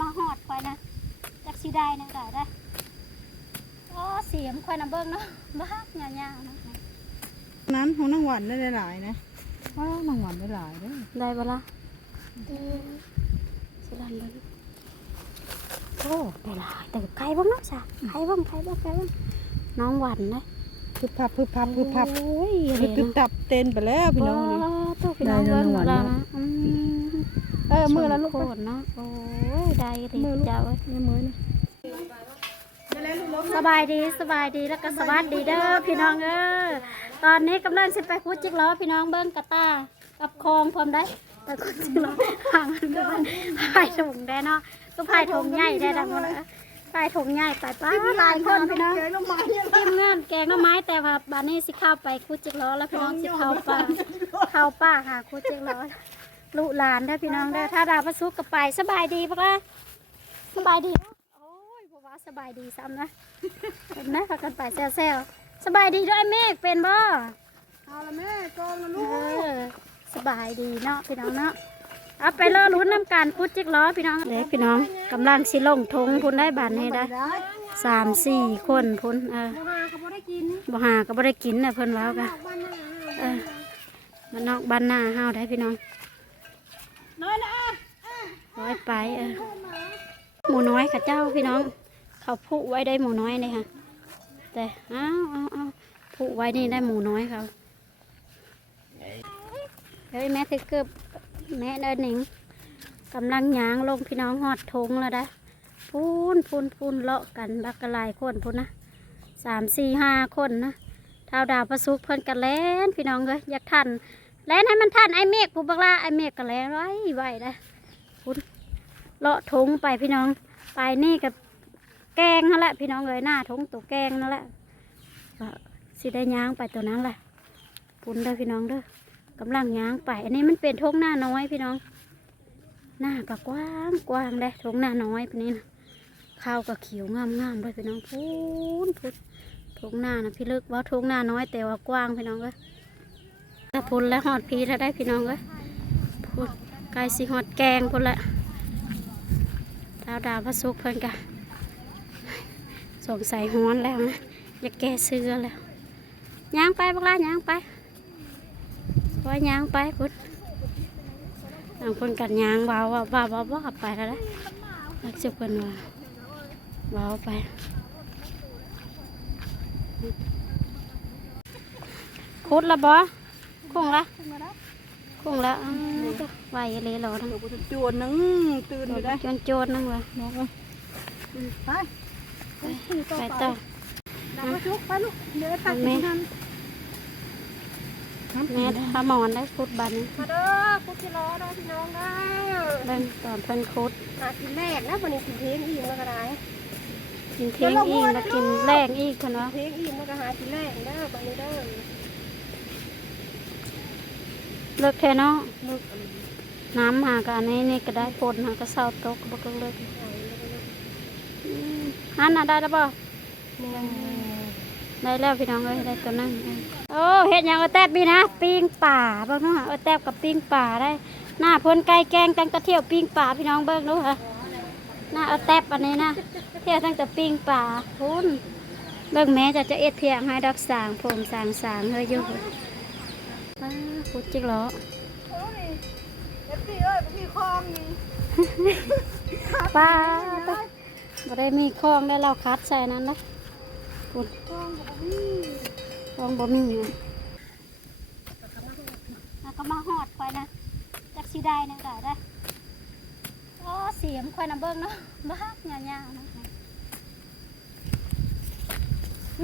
มาหอดคอยนะจักสีได้นะได้ได้โอ้เสียมคอยนะเบิ้งเนาะบ้าหยาๆนะนั้นของนางหวันได้หลายๆนะว้าวนางหวันได้หลายเด้อได้ปะล่ะสิลันเบิ้งโอ้ได้หลายแต่ไก่บ้างเนาะจ้ะไก่บ้างไก่บ้างไก่บ้างน้องหวันนะพึบพับพึบพับพึบพับโอ้ยพึบตึบตับเต้นไปแล้วพี่น้องนี่ตู้พี่น้องได้เบิ้งน้องหวานแล้วเนาะนะอืมเออมือละลูกโคไปตรเนาะโอ้ย ได้ดีมือลูกเจ้าเอ้ยเนี่ยมือนี่สบายดีสบายดีแล้วก็สวัสดีเด้อพี่น้องเออตอนนี้กำลังสิไปคุดจิกล้อพี่น้องเบิ้งกระตากับคลองพร้อมได้ แต่คุดจิกล้อห่างมันก็มันพายถุงได้เนาะก็พายถุงใหญ่ได้ดังหมดเลยพายถุงใหญ่ไปป้าหลายคนพี่น้องแกงน้ำไม้เนี่ยทีมงานแกงหน่อไม้แต่ว่าบ้านนี้สิเข้าไปคุดจิกล้อแล้วพี่น้องสิเข้าป่าเข้าป่าค่ะคุดจิกล้อ ลูกหลานได้อพี่น้องได้อถ้าดาวประสุกกับไปสบายดีปะล่ะสบายดีเนาะโอ้ยบอกว่าสบายดีซ้ำนะเห็นไหมพากันไปแซวๆสบายดีด้วยเมฆเป็นบ่เอาละแม่กองละเอลูกอสบายดีเนาะพี่น้องเนาะเอาไปรอลุ้นน้ำการพุดจิกล้อพี่น้องเด็กพี่น้องกำลังสิลงทงพุ่นได้บานนี้ได้ได้สามสี่คนพุ่นเออบ่หาก็บ่ได้กินบ่หาก็บ่ได้กินน่ะเพิ่นว้าวกันบ้านหน้าเออมันนอกบ้านหน้าเฮาได้พี่น้อง น้อยนะร้อยไปเออหมูน้อยกับเจ้าพี่น้อง เขาผูไว้ได้หมูน้อยนี่ค่ะ แต่เอาเอาเอาผูกไว้นี่ได้หมูน้อยเขาเฮ้ยแม่ถือเกือบแม่เดินหนิงกำลังยางลงพี่น้องหอดทงแล้วได้พูนพูนพูนเลาะกันบักกะลายคนพูนนะสามสี่ห้าคนนะเท้าดาวประสุกเพิ่นกันแล่นพี่น้องเลยอยากทัน แล่นให้มันทันไอ้เมฆผู้บักลาไอ้เมฆกันแล่นไว้ไว้ได้พูนเลาะทงไปพี่น้อง ไปนี่กับแกงนั่นแหละพี่น้องเลยหน้าทงตัวแกงนั่นแหละสิได้ย่างไปตัวนั้นแหละพูนเด้อพี่น้องเด้อกำลังย่างไป อันนี้มันเป็นทงหน้าน้อยพี่น้อง หน้าก็กว้างกว้างได้ทงหน้าน้อยปานนี้นะข้าวก็เขียวงามงามๆด้วยพี่น้องพูนพูนทงหน้านะพี่เลึกว่าทงหน้าน้อยแต่ว่ากว้างพี่น้องก็ แต่พูนและหอดพีถ้าได้พี่น้องก็พูนไก่สีหอดแกงพูนละดาวดาวพระสุกเพิ่นกะสงสัยฮ้อนแล้วนะอยากแก้เสื้อแล้วย่างไปบักล่าย่างไปว่าย่างไปพุดบางคนกันยางเบาว่าเบาเบาเบาไปแล้วนะรักจุกกันว่าเบาไปคุดละบ่ คงละคงละอ้าวจ้ะไหวเลยเหรอทั้งเดี๋ยวกูจะจวนนึงตื่นอยู่ได้โจนโจนนั่งวะน้องเอ้ยไปไปต่อดับมาชุกไปลูกเดี๋ยวตักแม่กินทันแม่ทำหมอนได้คุดบัดนมาเด้อกูจะรอเด้อพี่น้องเด้อเบิ่งตอนเพิ่นคุดอากินแรกนะวันนี้กินเพลงอิ่มแล้วก็ได้กินเที่ยงอีกแล้วกินแรงอีกคนวะเพลงอิ่มแล้วก็หากินแรกเด้อวันนี้เด้อ เลิกแค่เนาะลูกน้ำหากันนี้นี่ก็ได้ฝนหาก็เศร้าตกก็บ่ก็เลิกอืมหันน่ะได้แล้วบ่ได้แล้วพี่น้องเอ้ยได้ตัวนั่งโอ้เห็ดหยังเอาแตบมีนะปิ้งป่าเบิ่งเนาะเอาแตบกับปิ้งป่าได้ หน้าพ้นไก่แกงตั้งแต่เที่ยวปิ้งป่าพี่น้องเบิ่งดูค่ะหน้าเอาแตบอันนี้นะเที่ยวตั้งแต่ปิ้งป่าพุนเบิ่งแม่จะจะเอ็ดเพียงให้ดอกสางผมสางสางเฮ้ยอยู่ อ้าพุดจิกเหรอโอ้ยเอฟซีเอ้ยพี่คลองนี่ป้าป้าบ่ได้มีคลองได้เราคัดใส่นั้นนะพุดคลองกับพี่ลองบ่มีไงแล้วก็มาหอดควายนะจักสีได้นะได้ได้โอ้เสียมควายนะเบิ้งเนาะบ้าหยาๆนะ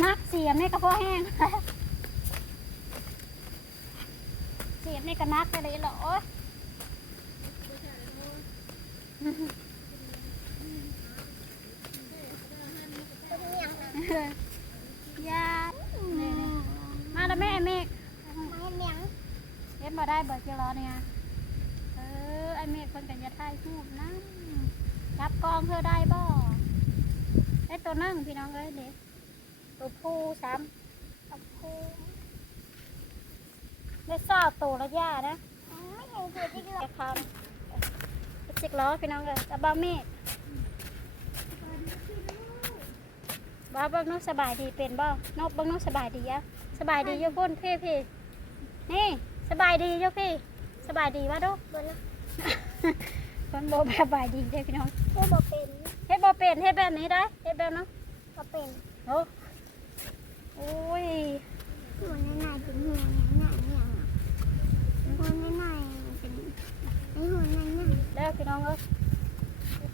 นักเสียมนี่ก็พอแห้ง เสียมนี่ก็นักอะไรเหรออยามาแล้วแม่เมฆเฮ็ดมาได้เบิดกี่ล้อเนี่ยเออไอเมฆคนกันจะถ่ายรูปนะรับกองเธอได้บ่ได้ตัวนั่งพี่น้องเอ้ยเด็กตัวผู้ซ้ำตัวผู้ ได้ซ้าโตแล้วย่านะไม่เห็นเกิดที่เราคำจิกล้อพี่น้องเลยตะบ้าเมฆบ้าบ้างนุสบายดีเป็นบ้านกบ้างนุสบายดีอะสบายดีเยอะพุ่นพี่พี่นี่สบายดีเยอะพี่ สบายดีว่าดูบนละมันโบแบบบายดีเลยพี่น้องเฮ้ดบ่เป็นเฮ้ดบ่เป็นเฮ้แบบนี้ได้เฮ้แบบนั้นบ่เป็นโอ้โอ้ยหนูนายถึงหี่ยวหนา เนี่ยหัวน้าๆเนไอ้หัวหน้าเด้อพี่น้องเอ้ย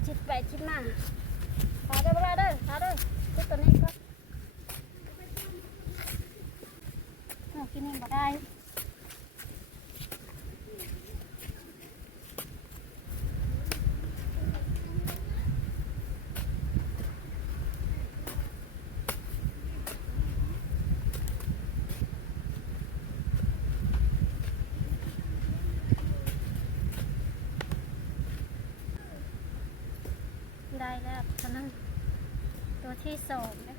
จิตไปจิตมาหาเด้อบ่ล่ะเด้อหาเด้อจิตตัวนี้ก็กินนี่บ่ได้แล้วเท่านั้นตัว ที่สองนะ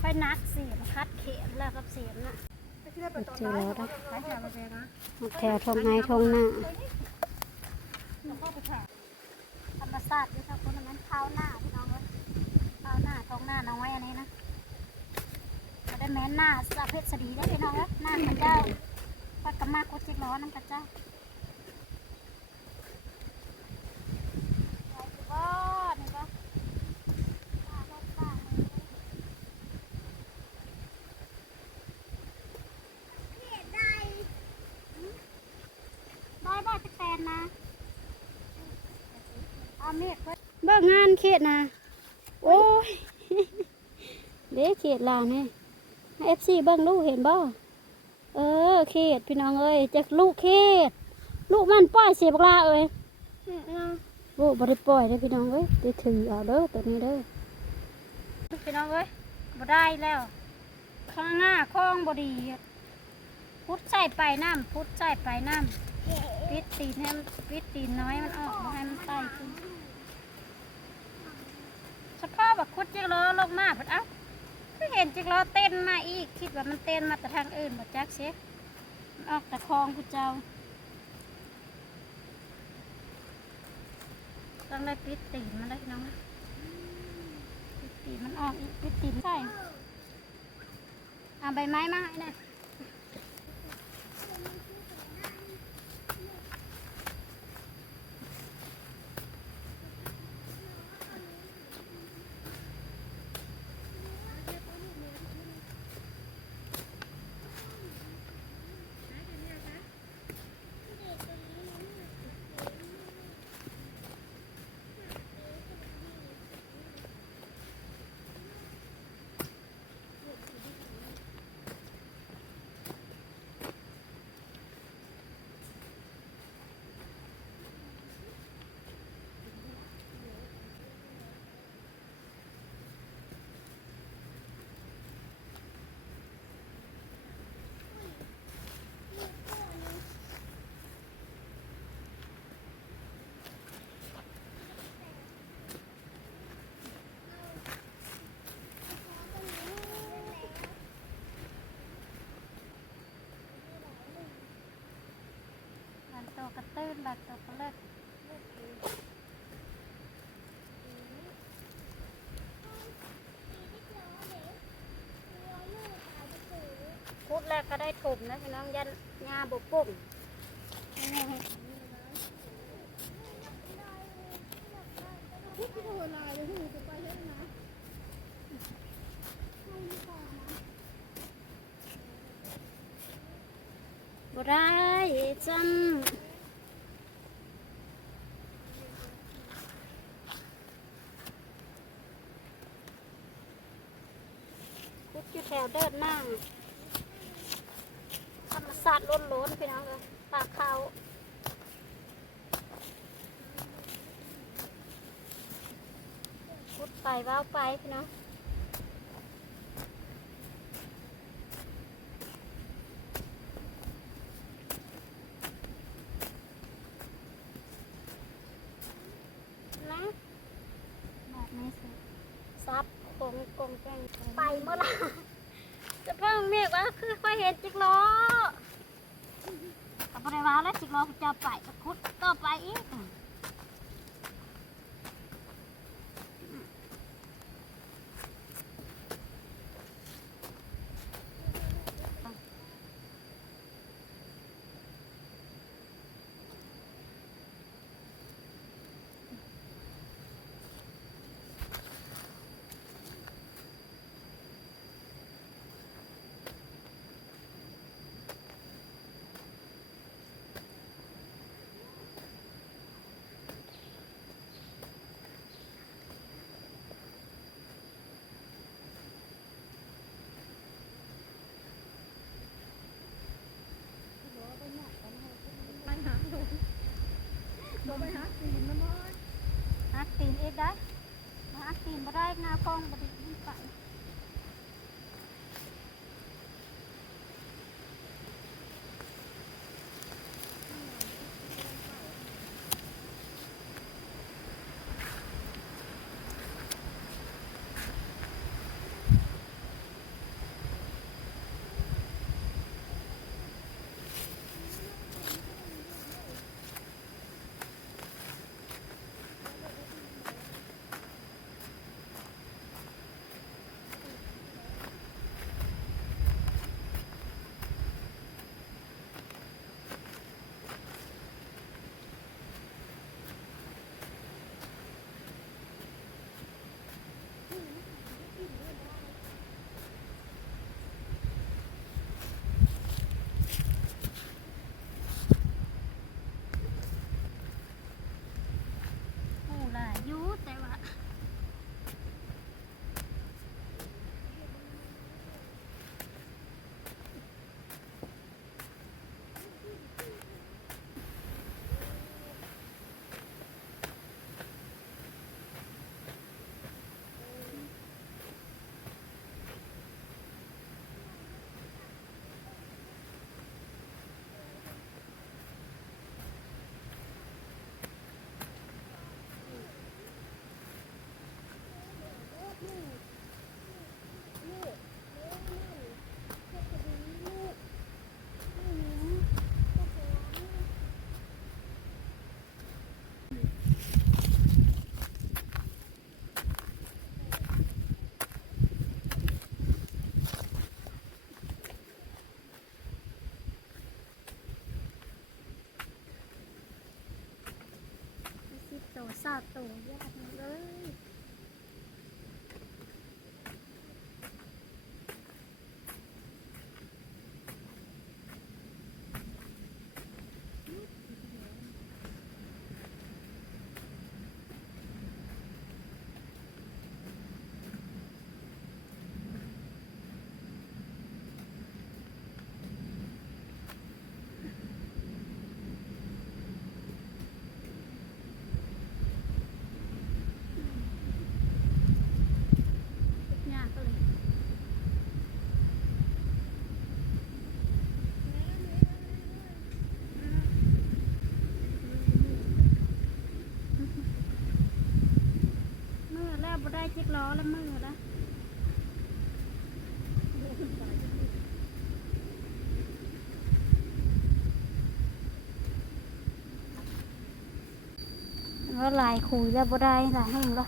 ไปนักเสียมคัดเข็มแล้วกับเสียมน่ะเจอแล้วนะแถวทงไงทงหน้าธรรมศาสตร์ด้วยครับคนนั้นเท้าหน้าพี่น้องเลยเท้าหน้าทงหน้าน้องไว้อันนี้นะจะได้แม้นหน้าสะเพชรสดีได้พี่น้องเลยหน้าพระเจ้าปัดกระมากกุจิกล้อน้ำพระเจ้า ไปสิบ่นี่บ่มาบ่ป้าเลยได้บ่จะแตนนะเอาเมฆเพิ่นเบิ่งงานเข ตนะ โอ้ย เด้เขตลางนี่เอฟซีเบิ่งลูกเห็นบ่เออเขตพี่น้องเอ้ยจากลูกเขตลูกมันป้อยเสียบลาเอ้ยโอ้บริปล่อยได้อพี่น้องเอ้ยได้ถือเอาเด้อตัวนี้เด้อพี่น้องเอ้ยบ่ได้แล้ว ข้างหน้าคล้องบดีพุดใส่ไปน้ำพุดใส่ไปน้ำปิดตีนให้มันปิดตีนน้อยมันออกให้มันไต่ขึ้น บบคุดจิกล้อลงมาเพิ่นเอ้าก็เห็นจิกล้อเต้นมาอีก คิดว่ามันเต้นมาแต่ทางอื่นบ่จักเสียมันออกแต่คลองกูเจ้าต้องได้ปิดตีนมันได้น้องปิดตีนมันออกอีกปิดตีนใส่เอาใบไม้มาให้นะบาง ตัวกระตื้นบางตัวกระเลิกพูดแล้วก็ได้ถมนะพี่น้องยันหญ้าบุปุ่มนี่บ่ได้จำคุดอยู่ แถวเดินหน้าธรรมศาสตร์ล้นล้นๆพี่น้องเลยปากเขาพุดไปว้าวไปพี่น้อง เอ็ดได้มาตีมาได้น้ากองบ่ดี สาตว์ตัยากเลย บได้เจ็กล้อและมือละว่าลายคุยแล้วบได้ลายแห้งละ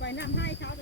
ไปล่อนำให้เขา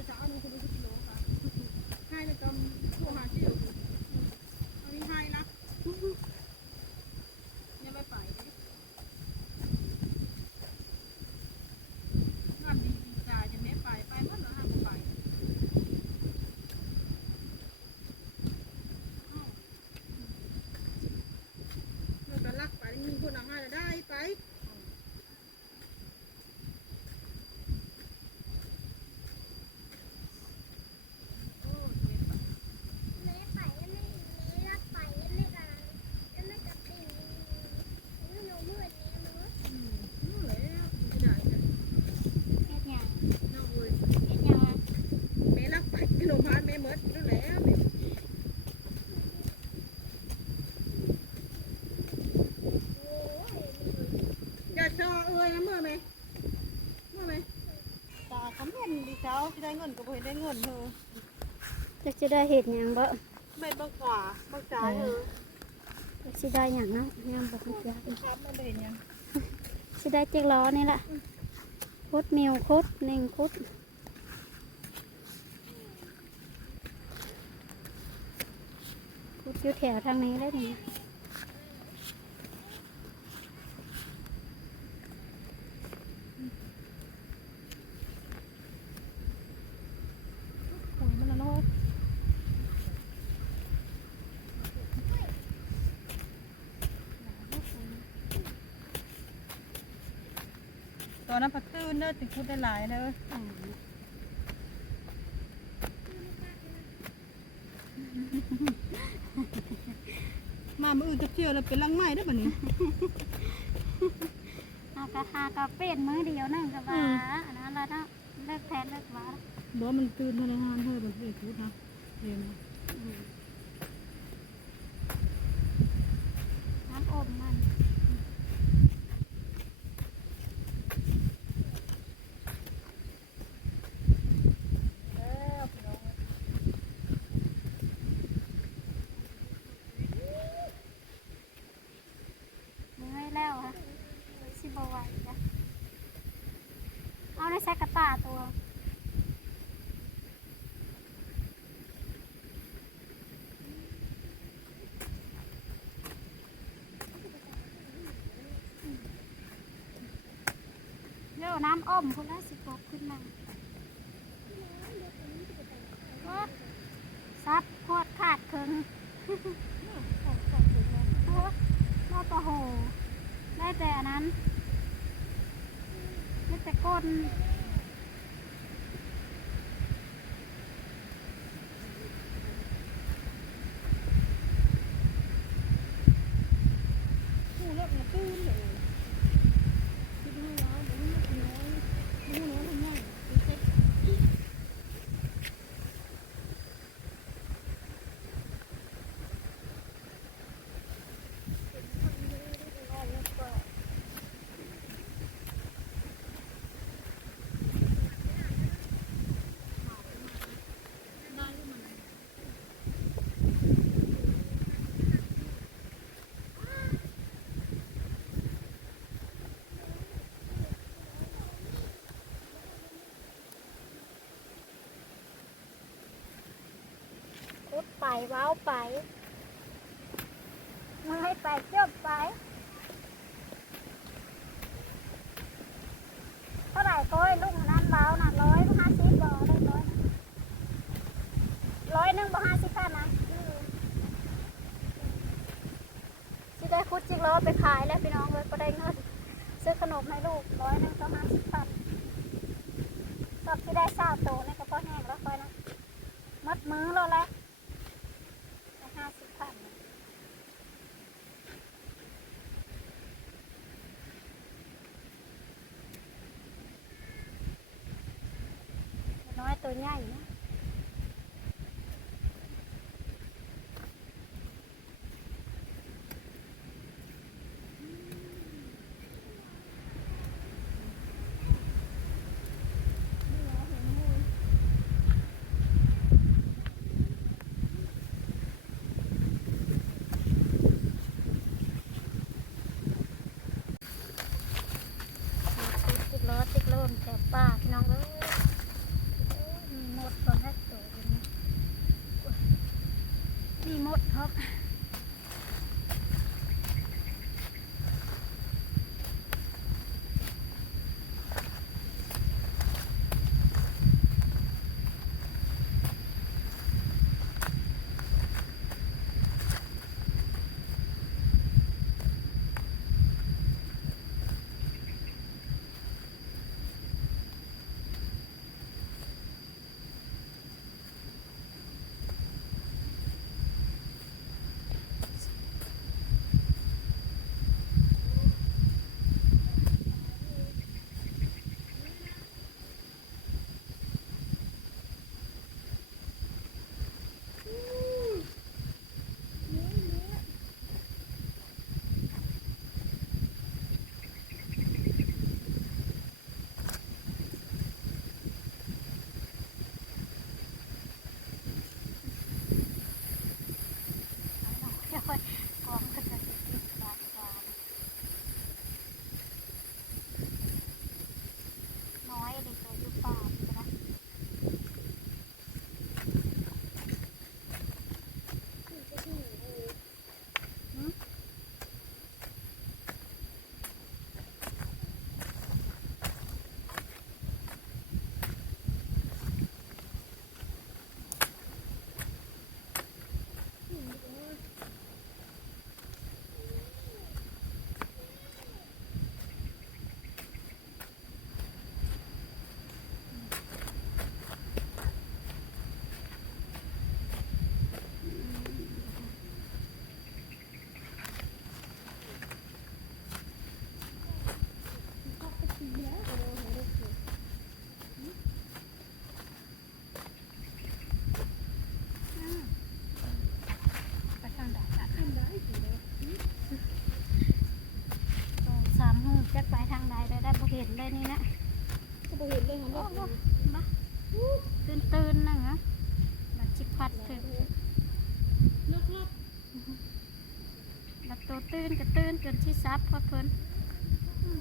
เจ้าที่ได้เงินก็บ่เห็นได้เงินเธอจะจะได้เห็ดหยังบ่เม็ดบางขวาบางจ้าเออจะสิได้หยังเนาะยังบ่ฮู้จักครับมันบ่เห็นยังสิได้จิกล้อนี่ล่ะคุดนิวคุดหนึ่งคุดคุดอยู่แถวทางนี้ได้นี่ โอ้ยมันน่ะเนาะตอนนั้นปัดตื้น เด้อติดคุดได้หลายเด้อมามืออื่นจะเที่ยวแล้วเป็นลังไม้ได้อบัดนี้เอากระหากระเป็นมือเดียวนึงกับว่าอันนั้นละเนาะเลิกแทนเลิกว่าบ่มันตื่นธนาคารเฮ้ยบัดนี้คุดนะเดี๋ยวนะ น้ำอมมัน เออพี่น้อง มือให้แล้วฮะสิบไหวจ้ะเอาได้ใส่กระตาตัว เร็ว น้ำอ้อมพุ่นละสิบกขึ้นมาซับโคตรขาดเคิงโอ้โอตะโห ได้แต่อันนั้น ได้แต่ก้น ผู้เลิกมาตื่นเลยคิดให้แล้วบ่รู้มันน้อยบ่รู้น้อยทำไงเซ็ต ไปว้าวไปมาให้ไปจบไป เท่าไหร่ก้อยลูกนั้นเว้าน่ะร้อยห้าสิบบ่ได้ร้อยร้อยหนึ่งบ่ห้าสิบพันนะสิได้คุดจิกล้อไปขายแล้วพี่น้องเลยก็ได้เงินซื้อขนมให้ลูกร้อยหนึ่งก็ห้าสิบพันชอบที่ได้เศร้าโตนี่ก็พอแห้งแล้วค่อยนะ มัดมือแล้วแหละห้าสิบพันน้อย ตัวใหญ่ สี่มดครับ ก็บ่เห็นเลยค่ะตื่นตื่นนะฮะมาชิพัดถึงเลิกมาตัวตื่นก็ตื่นเกินที่ซับพอเพิ่นอืม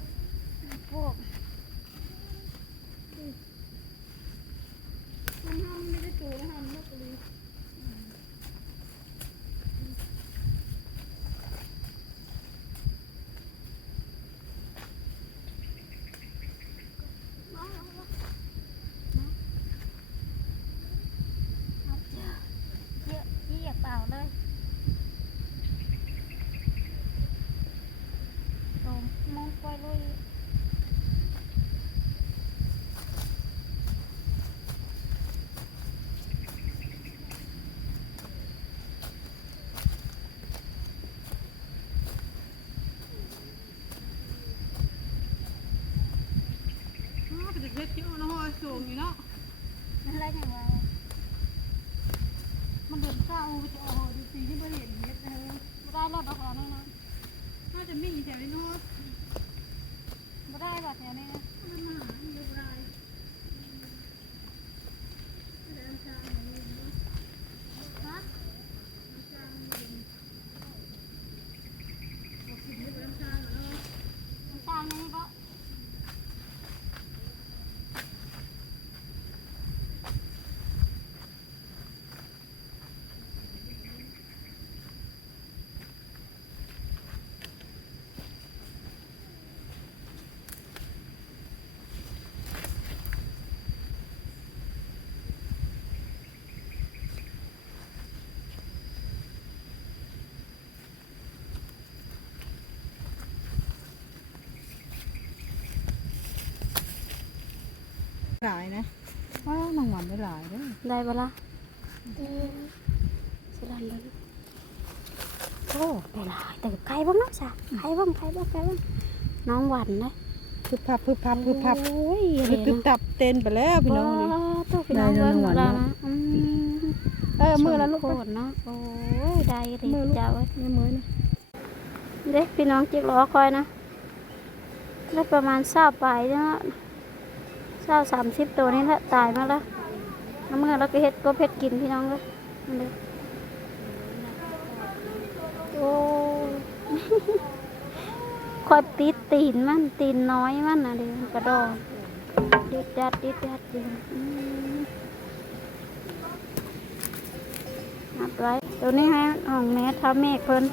พวก ๆมันห้ามไม่ได้จูแล้วห้ามเลิกเลย เอาเยอะเยอะเยี่ยเปล่าเลยโดมมองปล่อยลุย อ๋อเป็นเด็กเล็กที่เอาน้อยสูงอยู่เนาะ อะไรอย่างไร มันเดินเข้าไปจะเอาดูปีที่บ่เห็นเฮ็ดเออไม่ได้แล้วดอแนี้นะน่าจะมีแถวนี้เนาะไม่ได้ดอกแถวนี้นะ มันมาหาอยู่บ่ได้เดินทางมานี่เนาะ ฮะ ทางนี่บ่คิดอยู่บ่ทางเนาะ มันตามนี้ปะ หลายนะว้าวน้องหวานได้หลายเด้อได้ปะล่ะสลันเดินโอ้ได้หลายแต่ไก่บ้างนะจ้ะไก่บ้างไก่บ้างไก่บ้างน้องหวันนะพึบพับพึบพับพึบพับโอ้ยพึบตึบตับเต้นไปแล้วพี่น้องนี่ตัวพี่น้องได้เบิ้งน้องหวานแล้วนะนะอืมเออมือแล้วลูกโคไปตรเนาะโอ้ยได้รีมือบลูกเจ้าเว้ยในมือนะเด็กพี่น้องจิกล้อคอยนะได้ประมาณเศร้าปลายเนาะ เศร้าสามสิบตัวนี้แหละตายมาแล้วน้ำมือแล้วก็เฮ็ดก็เพ็ดกินพี่น้องเลยโอ้คอยติดตีนมันตีนน้อยมันนะเดี๋ยวกระดองดิดดัดดิดดัดอยู่อืมนับไว้ตัวนี้ให้ของแม่ท้าเมฆเพิ่น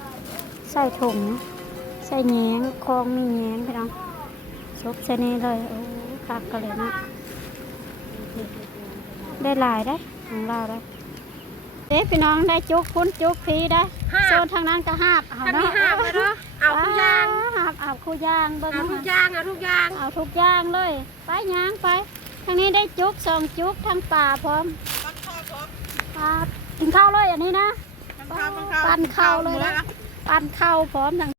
ใส่ถุงใส่แหนงคลองมีแหนงพี่น้องซุปใส่นี่เลยโอ้ คักกันเลยนะได้หลายได้ของเราได้เด็พี่น้องได้จุกคุณจุกพีได้โซนทางนั้นก็หาบเอาถ้ามีเนาะห้าไปเนาะเอาทุกอย่างหาบเอาคู่ย่างเบิ่งเอาทุกนะอย่างเอาทุกอย่างเอาทุกอย่างเลย ไปย่างไปทางนี้ได้จุกสองจุกทางป่าพร้อมปันข้าวพร้อมปากินข้าวเลยอันนี้นะปันข้าวปันข้าวปั่นข้าวเลยนะปั่นข้าวพร้อมทาง